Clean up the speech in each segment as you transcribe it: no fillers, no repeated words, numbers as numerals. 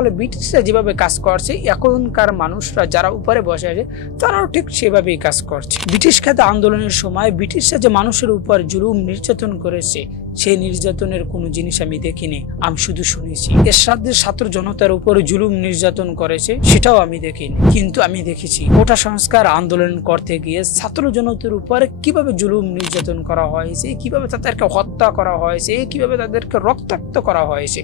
ফলে ব্রিটিশরা যেভাবে কাজ করছে এখনকার মানুষরা যারা উপরে বসে আছে তারাও ঠিক সেভাবেই কাজ করছে। ব্রিটিশ খাতে আন্দোলনের সময় ব্রিটিশরা যে মানুষের উপর জুলুম নির্যাতন করেছে সেই নির্যাতনের কোনো জিনিস আমি দেখিনি, আমি শুধু শুনেছি। এরশাদের ছাত্র জনতার উপর জুলুম নির্যাতন করেছে সেটাও আমি দেখিনি, কিন্তু আমি দেখেছি কোটা সংস্কার আন্দোলন করতে গিয়ে ছাত্র জনতার উপর কিভাবে জুলুম নির্যাতন করা হয়েছে, কিভাবে তাদেরকে হত্যা করা হয়েছে, কিভাবে তাদেরকে রক্তাক্ত করা হয়েছে।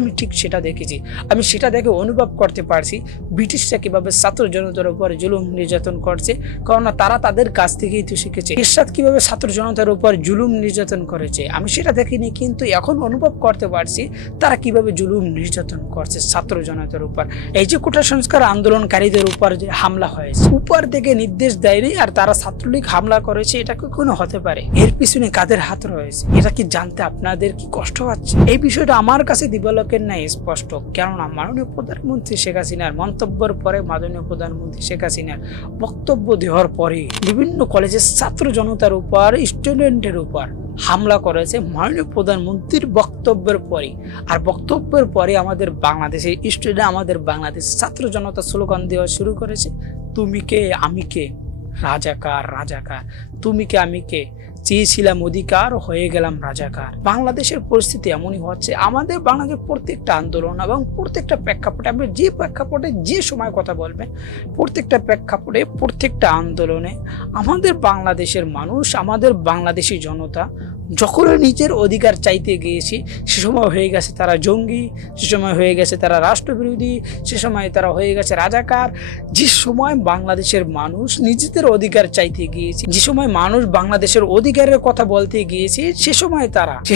আমি ঠিক সেটা দেখেছি। আমি সেটা দেখে অনুভব করতে পারছি ব্রিটিশরা কিভাবে ছাত্র জনতার উপর জুলুম নির্যাতন করছে, কারণ তারা তাদের কাছ থেকেই তো শিখেছে। এরশাদ কিভাবে ছাত্র জনতার উপর জুলুম নির্যাতন করেছে আমি সেটা দেখিনি, কিন্তু এখন অনুভব করতে পারছি তারা কিভাবে জুলুম নির্যাতন করছে ছাত্র জনতার উপর। এই যে কোটা সংস্কার আন্দোলনকারীদের উপর যে হামলা হয়েছে, উপর থেকে নির্দেশ দেয়নি আর তারা ছাত্রলীগ হামলা করেছে, এটা কখনো হতে পারে? এর পিছনে কাদের হাত রয়েছে এটা কি জানতে আপনাদের কি কষ্ট হচ্ছে? এই বিষয়টা আমার কাছে দিবালকের নাই স্পষ্ট, কেননা মাননীয় প্রধানমন্ত্রী শেখ হাসিনার মন্তব্যের পরে, মাননীয় প্রধানমন্ত্রী শেখ হাসিনার বক্তব্য দেওয়ার পরে বিভিন্ন কলেজের ছাত্র জনতার উপর, স্টুডেন্টের উপর হামলা করেছে মাননীয় প্রধানমন্ত্রীর বক্তব্যের পরে। আর বক্তব্যের পরে আমাদের বাংলাদেশের স্টুডেন্ট, আমাদের বাংলাদেশের ছাত্র জনতা স্লোগান দেওয়া শুরু করেছে, তুমি কে আমি কে, রাজাকার রাজাকার, তুমি কে আমি কে, চেয়েছিলাম অধিকার হয়ে গেলাম রাজাকার। বাংলাদেশের পরিস্থিতি এমনই হচ্ছে। আমাদের বাংলাদেশের প্রত্যেকটা আন্দোলন এবং প্রত্যেকটা প্রেক্ষাপটে, আপনি যে প্রেক্ষাপটে যে সময় কথা বলবেন, প্রত্যেকটা প্রেক্ষাপটে প্রত্যেকটা আন্দোলনে আমাদের বাংলাদেশের মানুষ, আমাদের বাংলাদেশি জনতা যখন নিজের অধিকার চাইতে গিয়েছি সে সময় হয়ে গেছে তারা জঙ্গি, সে সময় হয়ে গেছে তারা রাষ্ট্রবিরোধী, সে সময় তারা হয়ে গেছে রাজাকার। যে সময় বাংলাদেশের মানুষ নিজেদের অধিকার চাইতে গিয়েছে, যে সময় মানুষ বাংলাদেশের অধিকারের কথা বলতে গিয়েছে, সে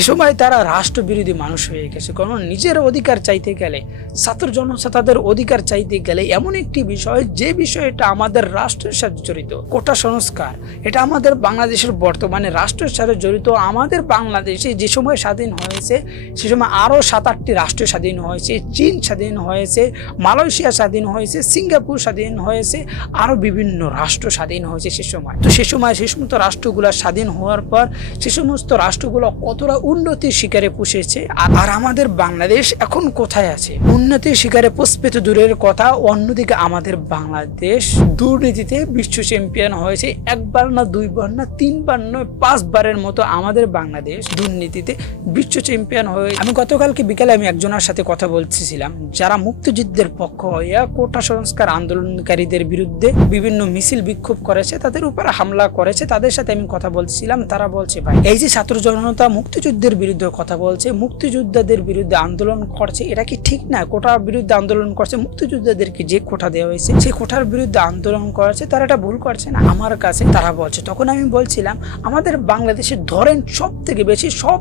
সময় তারা রাষ্ট্রবিরোধী মানুষ হয়ে গেছে। কারণ নিজের অধিকার চাইতে গেলে, ছাত্র জনতা তাদের অধিকার চাইতে গেলে এমন একটি বিষয় যে বিষয়টা আমাদের রাষ্ট্রের সাথে জড়িত, কোটা সংস্কার, এটা আমাদের বাংলাদেশের বর্তমানে রাষ্ট্রের সাথে জড়িত। আমাদের বাংলাদেশে যে সময় স্বাধীন হয়েছে সে সময় আরও 7-8টি রাষ্ট্র স্বাধীন হয়েছে, চীন স্বাধীন হয়েছে, মালয়েশিয়া স্বাধীন হয়েছে, সিঙ্গাপুর স্বাধীন হয়েছে, আরও বিভিন্ন রাষ্ট্র স্বাধীন হয়েছে সে সময়। তো সে সমস্ত রাষ্ট্রগুলো স্বাধীন হওয়ার পর সে সমস্ত রাষ্ট্রগুলো কতটা উন্নতির শিকারে পুষেছে, আর আমাদের বাংলাদেশ এখন কোথায় আছে? উন্নতির শিকারে পুষবে তো দূরের কথা, অন্যদিকে আমাদের বাংলাদেশ দুর্নীতিতে বিশ্ব চ্যাম্পিয়ন হয়েছে। একবার না, দুইবার না, তিনবার নয়, 5বারের মতো আমাদের বাংলাদেশ দুর্নীতিতে বিশ্ব চ্যাম্পিয়ন হয়ে। আমি গতকালকে বিকালে আমি একজনের সাথে কথা বলছিলাম যারা মুক্তিযুদ্ধের পক্ষ হয়ে কোটা সংস্কার আন্দোলনকারীদের বিরুদ্ধে বিভিন্ন মিছিল বিক্ষোভ করেছে, তাদের উপর হামলা করেছে, তাদের সাথে আমি কথা বলছিলাম। তারা বলছে, ভাই এই যে ছাত্র জনতা মুক্তিযুদ্ধের বিরুদ্ধে কথা বলছে, মুক্তিযোদ্ধাদের বিরুদ্ধে আন্দোলন করছে, এটা কি ঠিক না? কোটার বিরুদ্ধে আন্দোলন করছে, মুক্তিযোদ্ধাদেরকে যে কোটা দেওয়া হয়েছে সেই কোটার বিরুদ্ধে আন্দোলন করেছে, তারা এটা ভুল করছে না? আমার কাছে তারা বলছে। তখন আমি বলছিলাম আমাদের বাংলাদেশে ধরেন সব থেকে বেশি, সব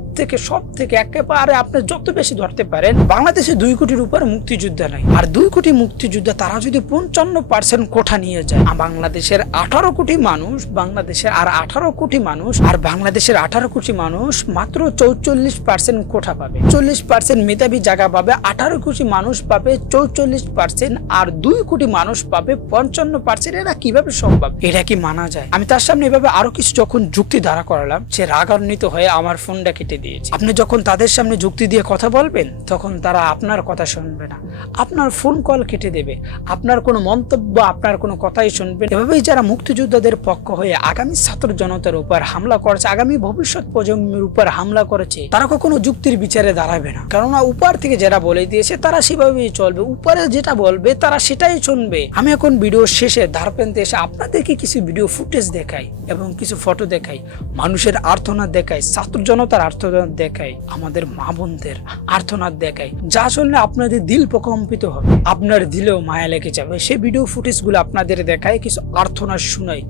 থেকে একেবারে আপনি যত বেশি ধরতে পারেন, বাংলাদেশে 2 কোটির উপর মুক্তিযোদ্ধা নাই। আর 2 কোটি মুক্তিযোদ্ধা তারা যদি 55% কোটা নিয়ে যায়, বাংলাদেশের 18 কোটি মানুষ, বাংলাদেশের আর 18 কোটি মানুষ, আর বাংলাদেশের 18 কোটি মানুষ মাত্র 44% কোটা পাবে, 40% মেধাবী জায়গা পাবে, 18 কোটি মানুষ পাবে 44%, আর 2 কোটি মানুষ পাবে 55%। এটা কিভাবে সম্ভব? এটা কি মানা যায়? আমি তার সামনে এভাবে আরো কিছু যখন যুক্তি দাঁড়া করালাম, সে রাগান্বিত হয়ে আমার ফোনটা কেটে দিয়েছে। আপনি যখন তাদের সামনে যুক্তি দিয়ে কথা বলবেন তখন তারা আপনার কথা শুনবে না, আপনার ফোন কল কেটে দেবে, আপনার কোনো মন্তব্য, আপনার কোনো কথাই শুনবে। এভাবেই যারা মুক্তিযোদ্ধাদের পক্ষ হয়ে আগামী ছাত্র জনতার উপর হামলা করেছে, আগামী ভবিষ্যৎ প্রজন্মের উপর হামলা করেছে, তারা কখনো যুক্তির বিচারে দাঁড়াবে না। কেননা উপর থেকে যারা বলে দিয়েছে তারা সেভাবেই চলবে, উপরে যেটা বলবে তারা সেটাই শুনবে। আমি এখন ভিডিও শেষে ধারপেন্তে এসে আপনাদেরকে কিছু ভিডিও ফুটেজ দেখাই এবং কিছু ফটো দেখাই, মানুষের আর্তনাদ দেখাই, ছাত্র জনতার আর্তনাদ দেখাই, আমাদের মা বোনদের আর্তনাদ দেখাই, যা শুনলে আপনাদের দিল প্রকম্পিত হবে, আপনার দিলেও মায়া লেগে যাবে। সেই ভিডিও ফুটেজগুলো আপনাদের দেখাই, কিছু আর্তনাদ শুনাই।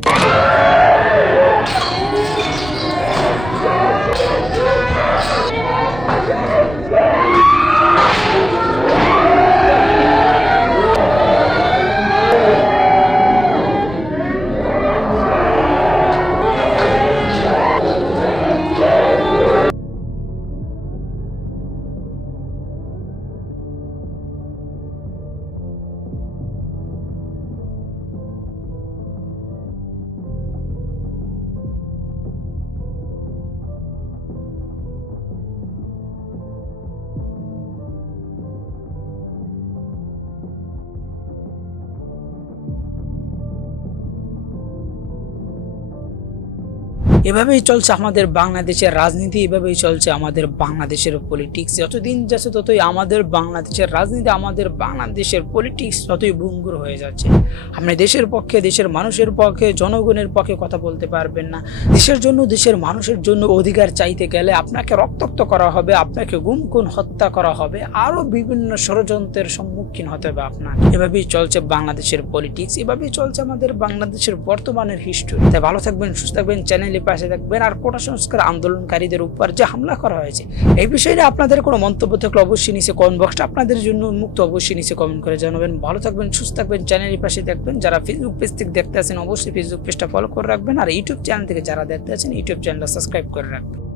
এভাবেই চলছে আমাদের বাংলাদেশের রাজনীতি, এভাবেই চলছে আমাদের বাংলাদেশের পলিটিক্স। যতদিন যাচ্ছে ততই আমাদের বাংলাদেশের রাজনীতি, আমাদের বাংলাদেশের পলিটিক্স ততই ভঙ্গুর হয়ে যাচ্ছে। আপনি দেশের পক্ষে, দেশের মানুষের পক্ষে, জনগণের পক্ষে কথা বলতে পারবেন না। দেশের জন্য, দেশের মানুষের জন্য অধিকার চাইতে গেলে আপনাকে রক্তাক্ত করা হবে, আপনাকে গুম খুন হত্যা করা হবে, আরো বিভিন্ন ষড়যন্ত্রের সম্মুখীন হতে হবে আপনার। এভাবেই চলছে বাংলাদেশের পলিটিক্স, এভাবেই চলছে আমাদের বাংলাদেশের বর্তমানের হিস্টোরি। তাই ভালো থাকবেন, সুস্থ থাকবেন, চ্যানেলের পাশে থাকবেন। আর কোটা সংস্কার আন্দোলনকারীদের উপর যে হামলা করা হয়েছে এই বিষয়ে আপনাদের কোনো মন্তব্য থাকলে অবশ্যই নিচে কমেন্ট বক্সটা আপনাদের জন্য উন্মুক্ত, অবশ্যই নিচে কমেন্ট করে জানাবেন। ভালো থাকবেন, সুস্থ থাকবেন, চ্যানেলের পাশে থাকবেন। যারা ফেসবুক পেজ থেকে দেখতে আছেন অবশ্যই ফেসবুক পেজটা ফলো করে রাখবেন, আর ইউটিউব চ্যানেল থেকে যারা দেখতে আছেন ইউটিউব চ্যানেলটা সাবস্ক্রাইব করে রাখবেন।